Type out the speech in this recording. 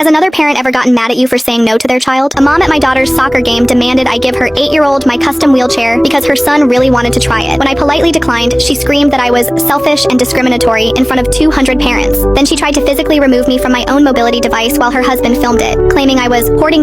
Has another parent ever gotten mad at you for saying no to their child? A mom at my daughter's soccer game demanded I give her 8-year-old my custom wheelchair because her son really wanted to try it. When I politely declined, she screamed that I was selfish and discriminatory in front of 200 parents. Then she tried to physically remove me from my own mobility device while her husband filmed it, claiming I was hoarding